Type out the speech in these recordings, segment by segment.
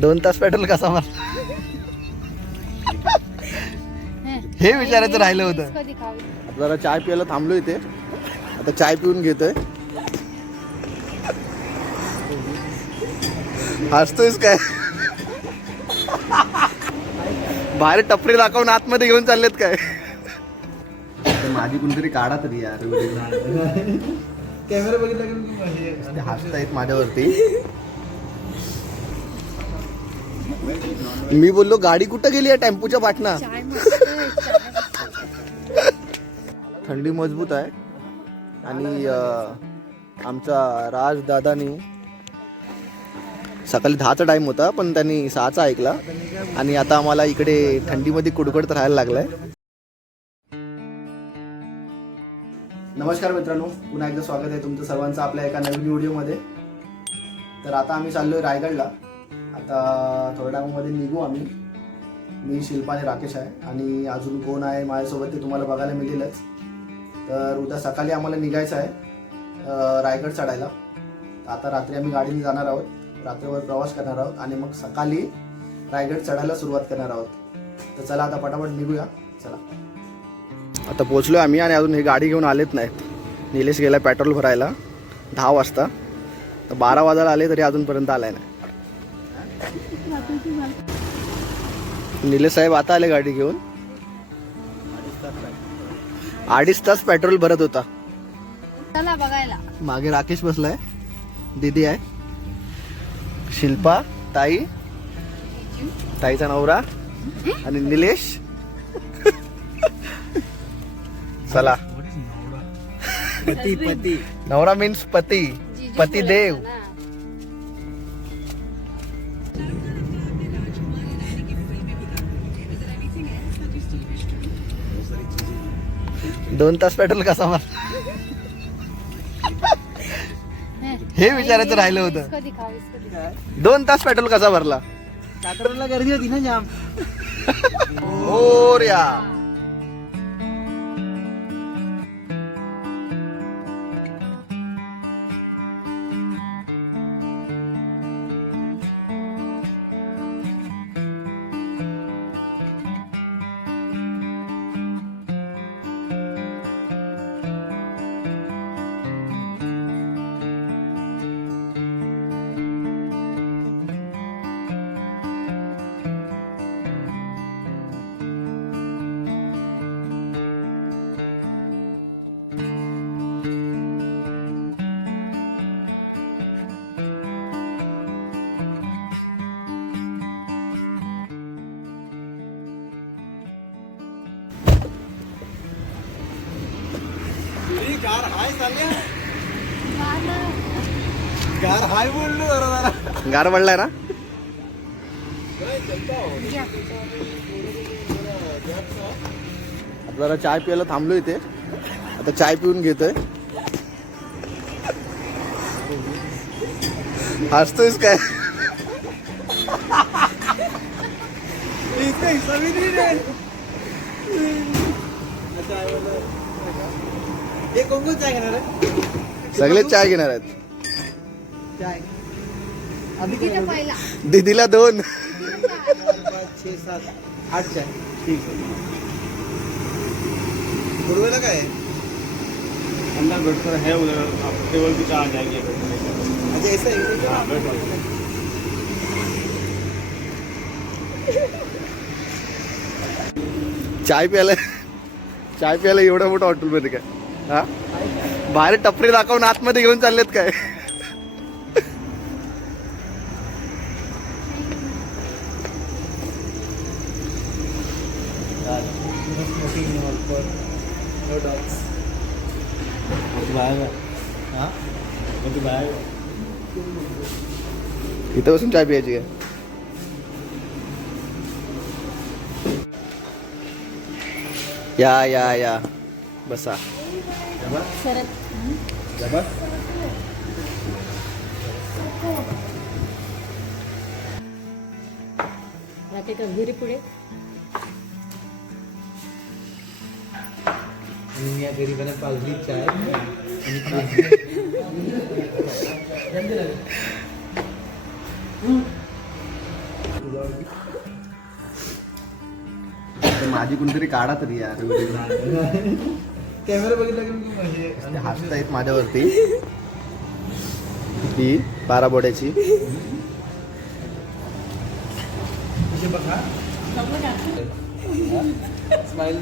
दोन तास पेट्रोल कसा मार हे विचारायचं राहिलं होतं. जरा चाय प्यायला थांबलो इथे. आता चाय पिऊन घेतोय. हसतोयस काय? बाहेर टपरी दाखवून आतमध्ये घेऊन चाललेत काय? माझी कोणतरी काढा तरी यार. कॅमेरा बघितला हसतायत माझ्यावरती. मी बोललो गाडी कुठं गेली आहे टेम्पूच्या पाटणा. थंडी मजबूत आहे. आणि आमचा राज दादानी सकाळी दहाचा टाइम होता पण त्यांनी सहाचा ऐकला. आणि आता आम्हाला इकडे थंडीमध्ये कुडकुडत राहायला लागलाय. नमस्कार मित्रांनो पुन्हा एकदा स्वागत आहे तुमचं सर्वांचं आपल्या एका नवीन व्हिडिओमध्ये तर आता आम्ही चाललोय रायगडला. आता थोड्या टायमामध्ये निघू आम्ही. मी शिल्पा आणि राकेश आहे. आणि अजून कोण आहे माझ्यासोबत ते तुम्हाला बघायला मिळेलच तर उद्या सकाळी आम्हाला निघायचं आहे रायगड चढायला. आता रात्री आम्ही गाडीने जाणार आहोत. रात्रभर प्रवास करणार आहोत. आणि मग सकाळी रायगड चढायला सुरुवात करणार आहोत. तर चला आता पटापट निघूया. चला. आता पोचलो आम्ही आणि अजून ही गाडी घेऊन आलेत नाहीत निलेश गेला पेट्रोल भरायला. दहा वाजता. तर बारा वाजायला आले तरी अजूनपर्यंत आलाय नाही. निलेश साहेब आता आले गाडी घेऊन? अडीच तास पेट्रोल भरत होता. चला बघायला. मागे राकेश बसलाय. दीदी आहे. शिल्पा ताई. ताईचा नवरा. आणि निलेश. चला. पती पती. नवरा मीन्स पती. पती देव. दोन तास पेट्रोल कसा मार हे विचारायचं राहिलं होतं. दोन तास पेट्रोल कसा भरला? गर्दी होती ना जाम. ओर या. कार हाय चालल्या कार हाय बोललो जरा जरा. गार पडलाय ना? आता जरा चाय प्यायला थांबलो इथे. आता चाय पिऊन घेतोय. हसतोयस काय? नहीं है अच्छा आहे बोला. हे कोण कोण चाय घेणार आहे? सगळेच चाय घेणार आहेत. चाय आधी किती तिथं पहिला. दीदीला दोन. पाच छे सात आठ चाय ठीक आहे. पूर्वेला काय आहे? अंदर बैठकर है उधर आप टेबल भी आ जाएंगे अच्छा ऐसा आहे हाँ बैठो चाय प्यायला चाय प्यायला एवढं मोठं हॉटेलमध्ये काय? हा? बाहेर टपरी दाखवून आतमध्ये घेऊन चाललेत काय? इथं बसून चाय प्यायची काय? या या या. बसा. राहते का घरी पुढे. आणि या गरीबाने पाजली चाय आणि ते माझी कोणतरी काढा तरी यार. कॅमेरा बघितला की म्हणजे? ते हसतायत माझ्यावरती. ती बारा बोड्याची. कसे बघा. स्माइल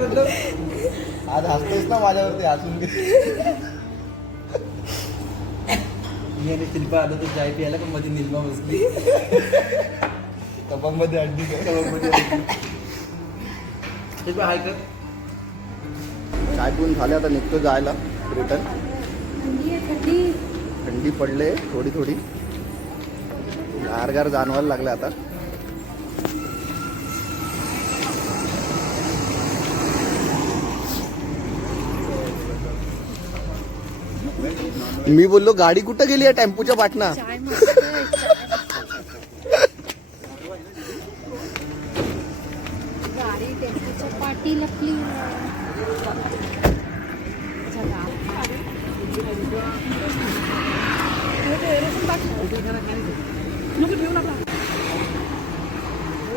मतलब आज हसतेस ना माझ्यावरती हसून मी आणि शिल्पा आलो तर चाय प्यायला पण मध्ये निल्मा बसली. कपामध्ये अंडी कबाबमध्ये शिल्पा हाय कर चाय पिऊन झाले आता निघतो जायला. रिटर्न. थंडी आहे थंडी. थंडी पडले थोडी थोडी. गार गार जाणवायला लागले आता. मी बोललो गाडी कुठं गेली आहे टेम्पूच्या पाटणा चाय मस्त आहे, चाय. गाडी टेम्पोच्या पाठी लपली चला.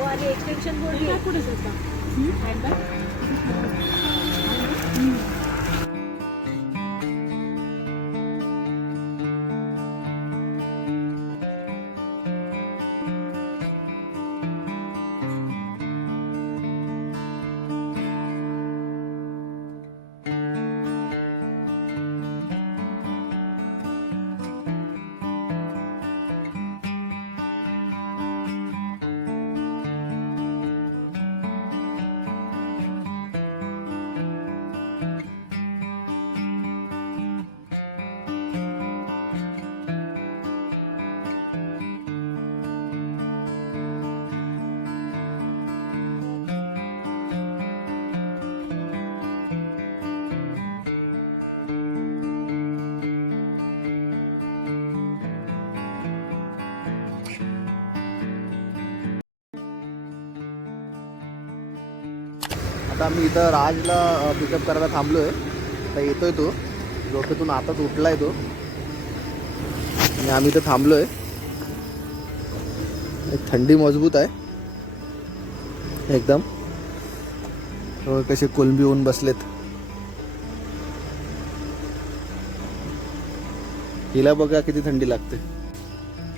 हो, आणि extension board घे. आता मी इथं राजला पिकअप करायला थांबलोय. येतो येतोय तो. झोपेतून आताच उठलाय तो. आणि आम्ही इथं थांबलोय. एक थंडी मजबूत आहे. एकदम. कसे कोलंबी होऊन बसलेत. हिला बघा किती थंडी लागते.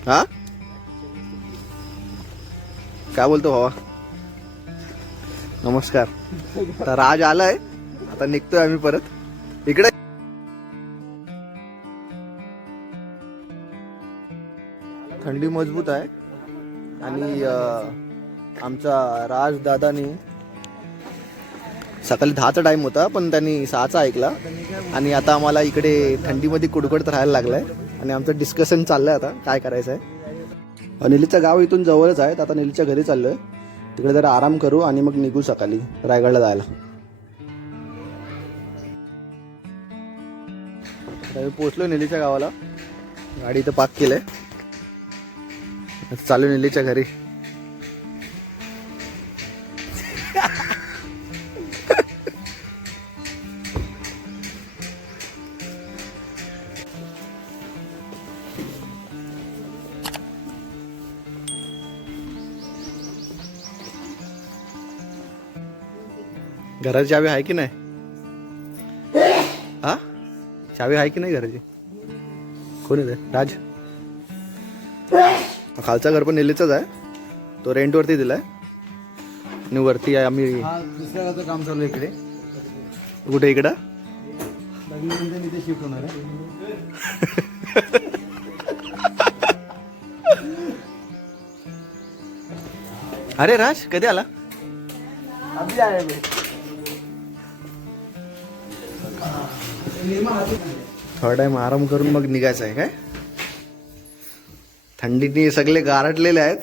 हा? काय बोलतो भावा? नमस्कार. आता राज आलाय. आता निघतोय आम्ही परत. इकडे थंडी मजबूत आहे. आणि आमचा राज दादानी सकाळी दहाचा टाइम होता पण त्यांनी सहाचा ऐकला. आणि आता आम्हाला इकडे थंडीमध्ये कुडकुडत राहायला लागलाय. आणि आमचं डिस्कशन चाललंय आता काय करायचं आहे निलीचं गाव इथून जवळच आहे. आता निलीच्या घरी चाललोय. तिकडे जरा आराम करू आणि मग निघू सकाळी रायगडला जायला. मी पोचलो निलीच्या गावाला. गाडी इथं पार्क केलंय. चालू निलीच्या घरी. घराची चावी आहे की नाही? हा? चावी आहे की नाही घराची? कोण येते राज? खालचा घर पण निलीचाच आहे. तो रेंटवरती दिलाय. आणि वरती आहे आम्ही हा दुसऱ्या काम चालू आहे इकडे. कुठे इकडं? शिफ्ट होणार आहे. अरे राज कधी आला? थोडा टाइम आराम करून मग निघायचं आहे काय? थंडीने सगळे गारटलेले आहेत.